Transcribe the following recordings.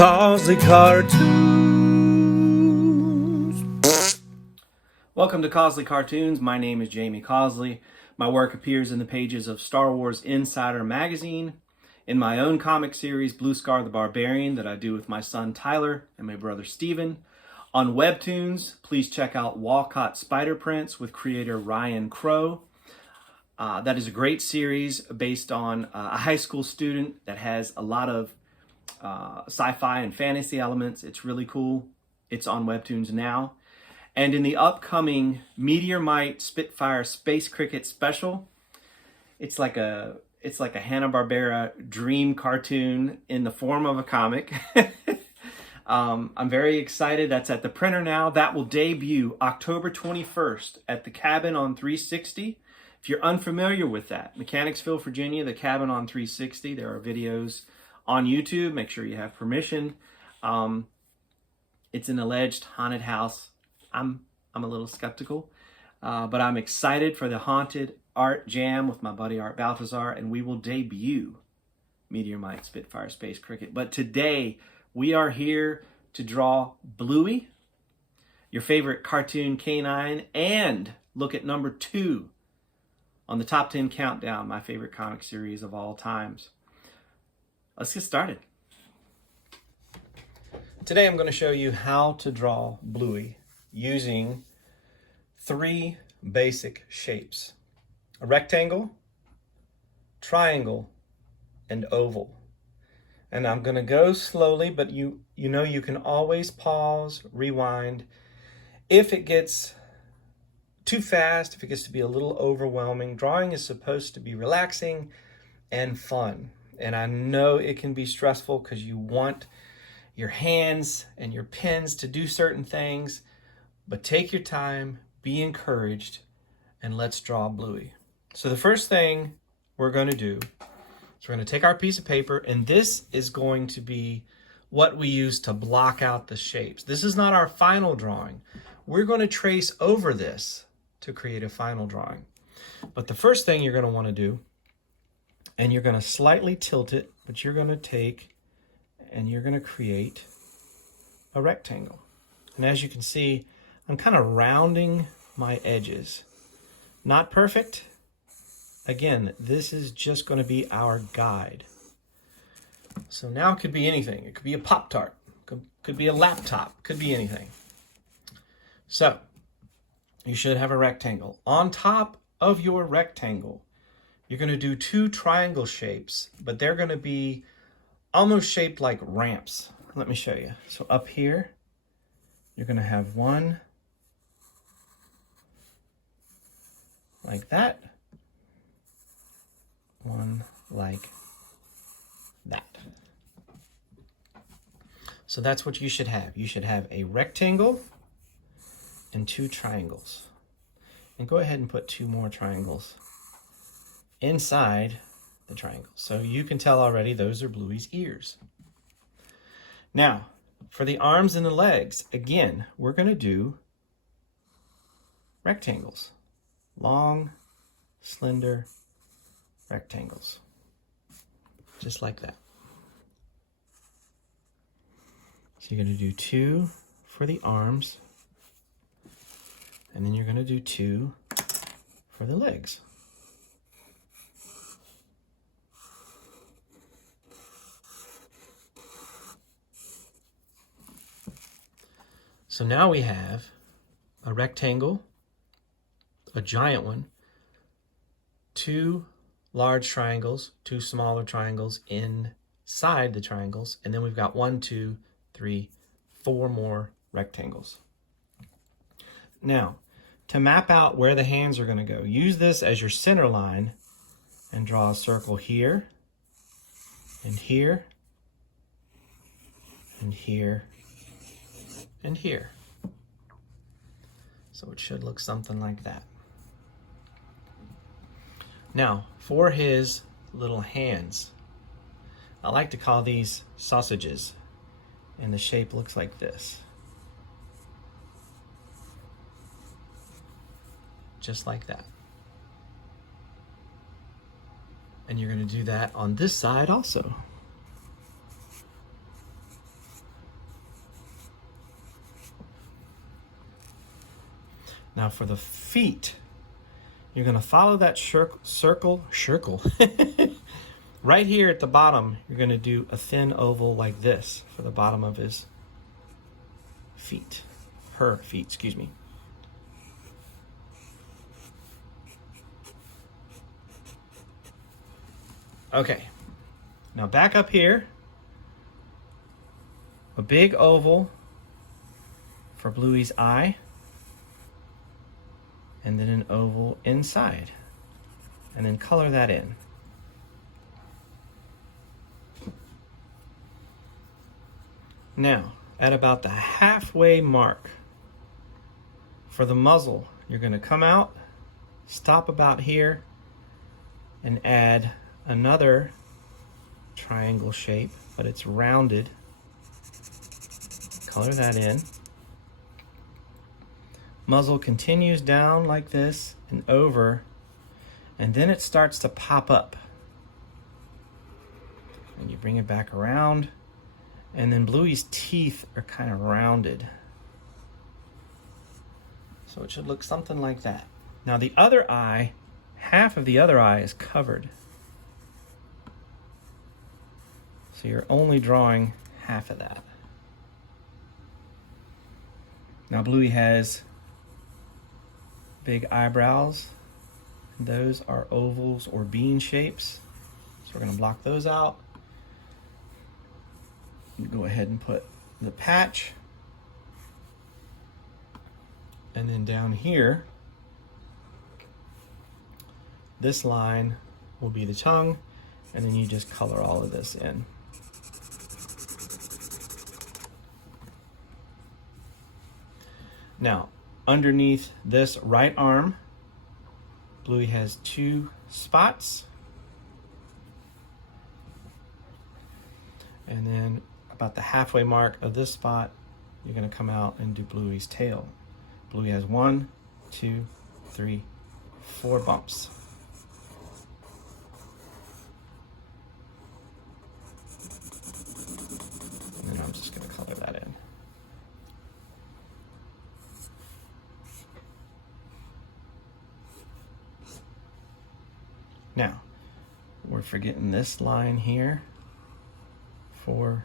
Causey Cartoons. Welcome to Causey Cartoons. My name is Jamie Causey. My work appears in the pages of Star Wars Insider magazine, in my own comic series, Blue Scar the Barbarian, that I do with my son Tyler and my brother Steven. On Webtoons, please check out Walcott Spider Prints with creator Ryan Crow. That is a great series based on a high school student that has a lot of sci-fi and fantasy elements. It's really cool. It's on Webtoons now. And in the upcoming Meteor Mite Spitfire Space Cricket special, it's like a Hanna-Barbera dream cartoon in the form of a comic. I'm very excited. That's at the printer now. That will debut October 21st at the Cabin on 360. If you're unfamiliar with that, Mechanicsville, Virginia, the Cabin on 360, there are videos on YouTube. Make sure you have permission. It's an alleged haunted house. I'm a little skeptical, but I'm excited for the haunted art jam with my buddy Art Balthazar, and we will debut Meteor Mite Spitfire Space Cricket. But today we are here to draw Bluey, your favorite cartoon canine, and look at number 2 on the top 10 countdown, my favorite comic series of all times. Let's get started. Today I'm going to show you how to draw Bluey using 3 basic shapes: a rectangle, triangle, and oval. And I'm going to go slowly, but you know you can always pause, rewind. If it gets too fast, if it gets to be a little overwhelming, drawing is supposed to be relaxing and fun. And I know it can be stressful because you want your hands and your pens to do certain things, but take your time, be encouraged, and let's draw Bluey. So the first thing we're going to do is we're going to take our piece of paper, and this is going to be what we use to block out the shapes. This is not our final drawing. We're going to trace over this to create a final drawing. But the first thing you're going to want to do, and you're going to slightly tilt it, but you're going to take and you're going to create a rectangle. And as you can see, I'm kind of rounding my edges. Not perfect. Again, this is just going to be our guide. So now it could be anything. It could be a Pop-Tart, could be a laptop, could be anything. So you should have a rectangle. On top of your rectangle, you're going to do 2 triangle shapes, but they're going to be almost shaped like ramps. Let me show you. So up here, you're going to have one like that, one like that. So that's what you should have. You should have a rectangle and 2 triangles. And go ahead and put 2 more triangles inside the triangle. So you can tell already those are Bluey's ears. Now, for the arms and the legs, again, we're going to do rectangles. Long, slender rectangles. Just like that. So you're going to do 2 for the arms, and then you're going to do 2 for the legs. So now we have a rectangle, a giant one, 2 large triangles, 2 smaller triangles inside the triangles, and then we've got 1, 2, 3, 4 more rectangles. Now, to map out where the hands are going to go, use this as your center line and draw a circle here, and here, and here, and here. So it should look something like that. Now, for his little hands, I like to call these sausages, and the shape looks like this. Just like that. And you're going to do that on this side also. Now for the feet, you're going to follow that circle. Right here at the bottom, you're going to do a thin oval like this for the bottom of his feet. Her feet, excuse me. Okay, now back up here, a big oval for Bluey's eye, and then an oval inside, and then color that in. Now, at about the halfway mark for the muzzle, you're going to come out, stop about here, and add another triangle shape, but it's rounded. Color that in. Muzzle continues down like this and over, and then it starts to pop up. And you bring it back around, and then Bluey's teeth are kind of rounded. So it should look something like that. Now the other eye, half of the other eye is covered. So you're only drawing half of that. Now Bluey has big eyebrows. Those are ovals or bean shapes. So we're going to block those out. Go ahead and put the patch. And then down here, this line will be the tongue, and then you just color all of this in. Now, underneath this right arm, Bluey has 2 spots. And then about the halfway mark of this spot, you're going to come out and do Bluey's tail. Bluey has 1, 2, 3, 4 bumps. And then I'm just going to color that in. Now, we're forgetting this line here for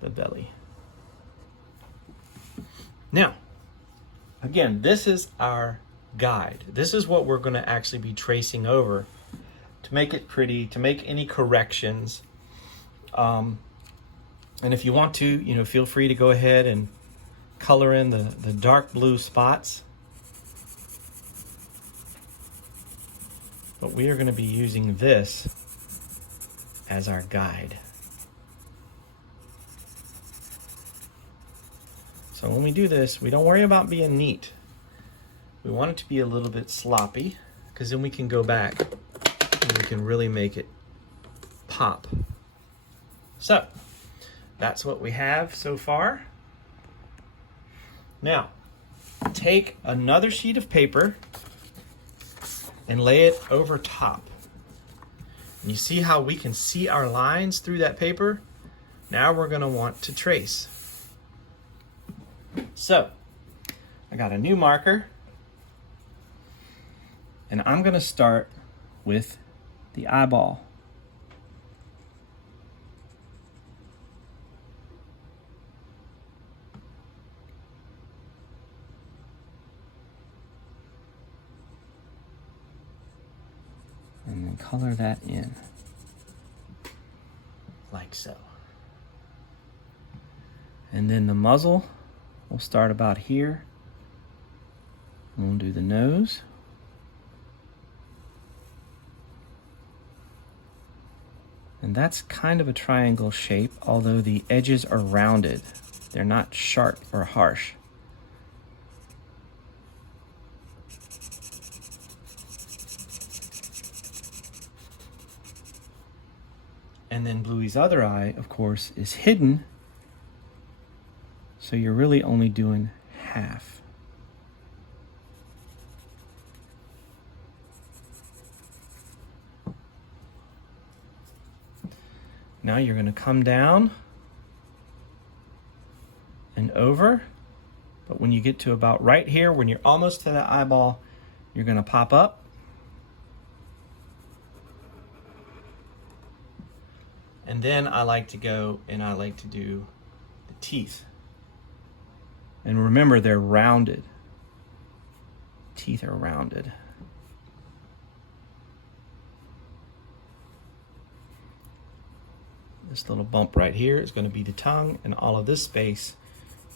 the belly. Now, again, this is our guide. This is what we're going to actually be tracing over to make it pretty, to make any corrections. And if you want to, feel free to go ahead and color in the dark blue spots. But we are going to be using this as our guide. So when we do this, we don't worry about being neat. We want it to be a little bit sloppy, because then we can go back and we can really make it pop. So that's what we have so far. Now, take another sheet of paper and lay it over top. And you see how we can see our lines through that paper? Now we're going to want to trace. So, I got a new marker, and I'm going to start with the eyeball. And then color that in, like so. And then the muzzle, we'll start about here. We'll do the nose. And that's kind of a triangle shape, although the edges are rounded. They're not sharp or harsh. And then Bluey's other eye, of course, is hidden. So you're really only doing half. Now you're going to come down and over But when you get to about right here, when you're almost to the eyeball, you're gonna pop up. And then I like to go and I like to do the teeth. And remember, they're rounded. Teeth are rounded. This little bump right here is going to be the tongue, and all of this space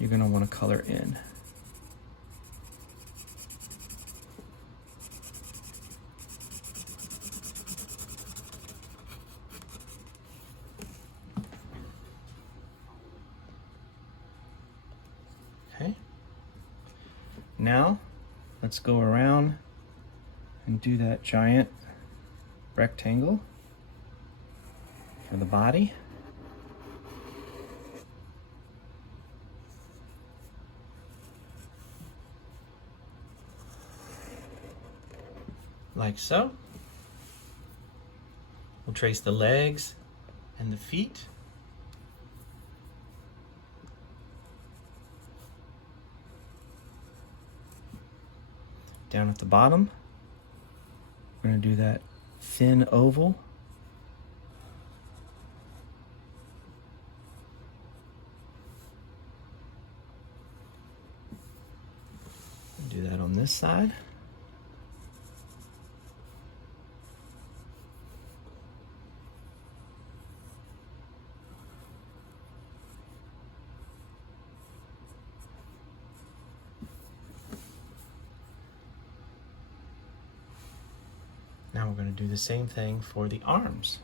you're going to want to color in. Okay. Now, let's go around and do that giant rectangle for the body. Like so. We'll trace the legs and the feet. Down at the bottom, we're going to do that thin oval. Do that on this side. Now we're going to do the same thing for the arms.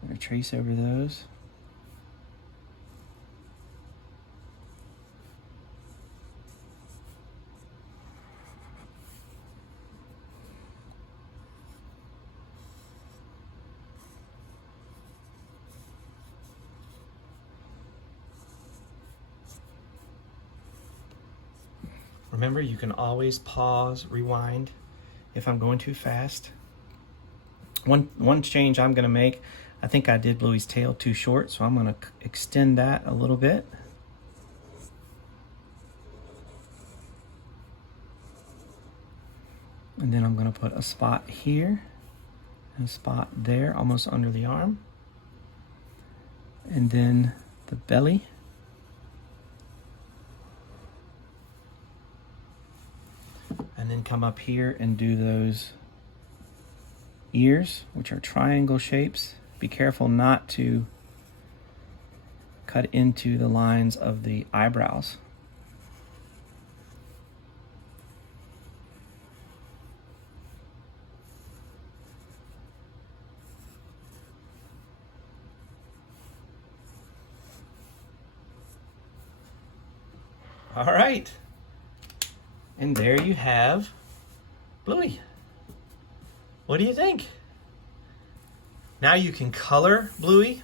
I'm going to trace over those. Remember, you can always pause, rewind if I'm going too fast. One change I'm going to make, I think I did Bluey's tail too short, so I'm going to extend that a little bit. And then I'm going to put a spot here, and a spot there, almost under the arm. And then the belly. And then come up here and do those ears, which are triangle shapes. Be careful not to cut into the lines of the eyebrows. All right. And there you have Bluey. What do you think? Now you can color Bluey.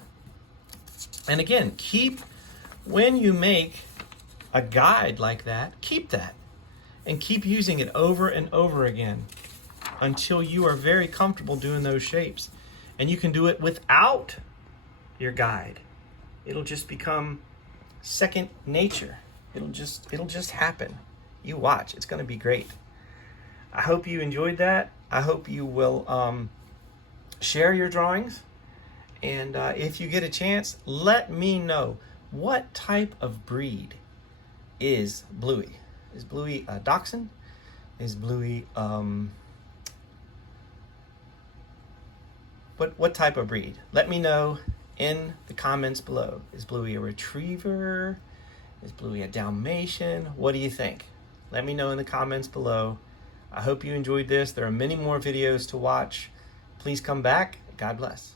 And again, when you make a guide like that, keep that. And keep using it over and over again until you are very comfortable doing those shapes. And you can do it without your guide. It'll just become second nature. It'll just happen. You watch, it's going to be great. I hope you enjoyed that. I hope you will share your drawings. And if you get a chance, let me know what type of breed is Bluey. Is Bluey a dachshund? Is Bluey, what type of breed? Let me know in the comments below. Is Bluey a retriever? Is Bluey a Dalmatian? What do you think? Let me know in the comments below. I hope you enjoyed this. There are many more videos to watch. Please come back. God bless.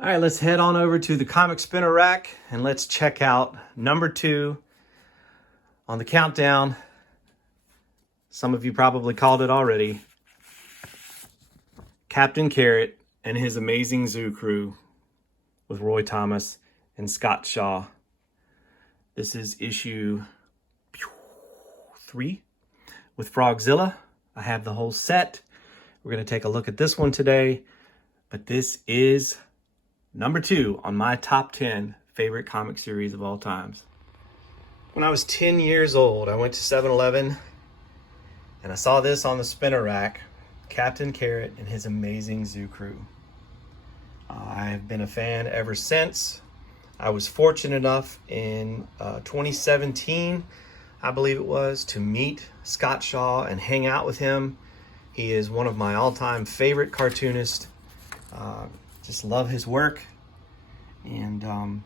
All right, let's head on over to the comic spinner rack and let's check out number 2 on the countdown. Some of you probably called it already. Captain Carrot and his amazing zoo crew with Roy Thomas and Scott Shaw. This is issue 3 with Frogzilla. I have the whole set. We're going to take a look at this one today, but this is number 2 on my top 10 favorite comic series of all times. When I was 10 years old, I went to 7-Eleven and I saw this on the spinner rack, Captain Carrot and his amazing zoo crew. I've been a fan ever since. I was fortunate enough in 2017, I believe it was, to meet Scott Shaw and hang out with him. He is one of my all-time favorite cartoonists. Just love his work. And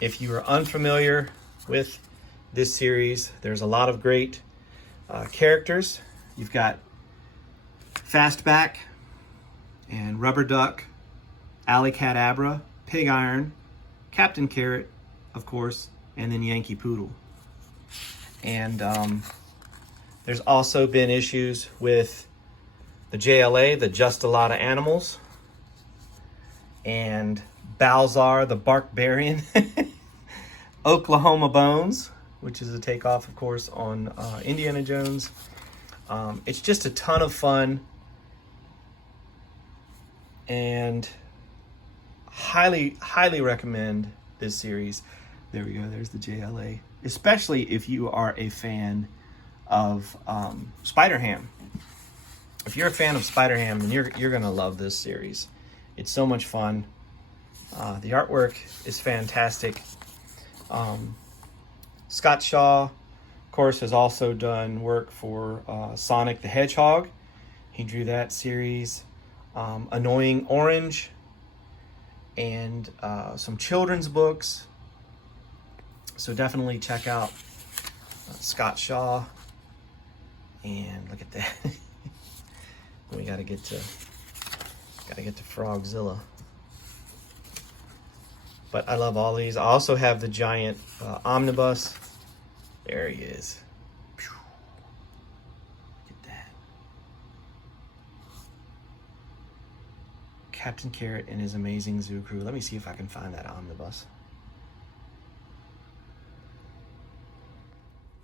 if you are unfamiliar with this series, there's a lot of great characters. You've got Fastback and Rubber Duck, Alley Cadabra, Pig Iron, Captain Carrot, of course, and then Yankee Poodle. And there's also been issues with the JLA, the Just a Lot of Animals, and Balzar the Barkbarian, Oklahoma Bones, which is a takeoff, of course, on Indiana Jones. It's just a ton of fun, and highly recommend this series. There we go, there's the JLA. Especially if you are a fan of Spider-Ham. If you're a fan of Spider-Ham, then you're gonna love this series. It's so much fun. The artwork is fantastic. Scott Shaw, of course, has also done work for Sonic the Hedgehog. He drew that series. Annoying Orange, and some children's books. So definitely check out Scott Shaw. And look at that. We gotta get to Frogzilla. But I love all these. I also have the giant omnibus. There he is. Look at that. Captain Carrot and his amazing zoo crew. Let me see if I can find that omnibus.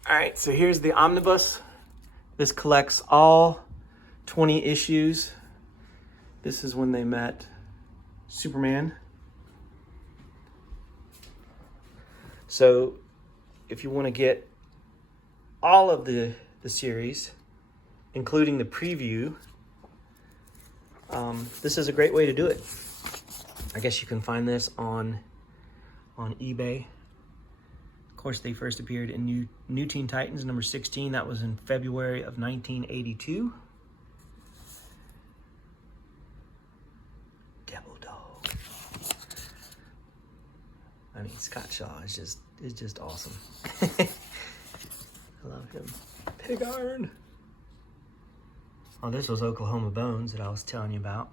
All right, so here's the omnibus. This collects all 20 issues. This is when they met Superman. So if you want to get all of the series, including the preview, this is a great way to do it. I guess you can find this on eBay. Of course, they first appeared in New Teen Titans number 16. That was in February of 1982. Devil Dog. I mean, Scott Shaw is just awesome. I love him. Pig Iron. Oh, this was Oklahoma Bones that I was telling you about.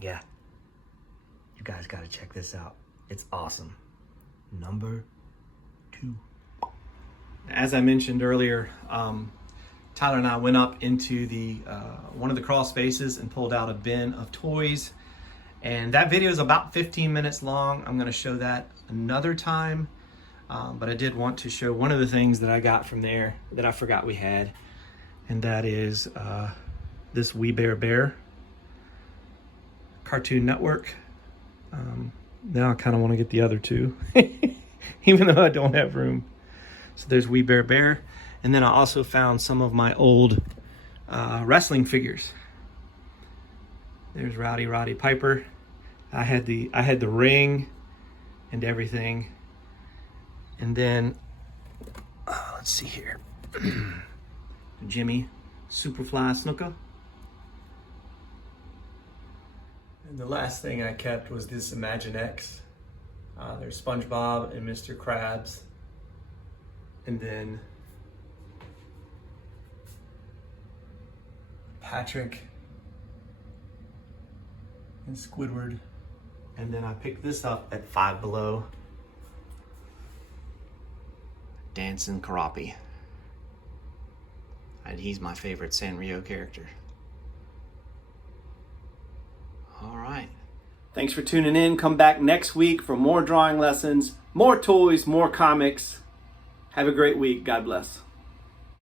Yeah, you guys got to check this out. It's awesome. Number 2. As I mentioned earlier, Tyler and I went up into the one of the crawl spaces and pulled out a bin of toys. And that video is about 15 minutes long. I'm going to show that another time. But I did want to show one of the things that I got from there that I forgot we had. And that is this We Bare Bear. Cartoon Network. Now I kind of want to get the other two, even though I don't have room. So there's We Bare Bear. And then I also found some of my old wrestling figures. There's Rowdy Roddy Piper. I had the ring and everything. And then let's see here. Jimmy Superfly Snuka. And the last thing I kept was this Imaginext. There's SpongeBob and Mr. Krabs. And then Patrick and Squidward. And then I picked this up at Five Below. Dancing Karapi. And he's my favorite Sanrio character. All right. Thanks for tuning in. Come back next week for more drawing lessons, more toys, more comics. Have a great week. God bless.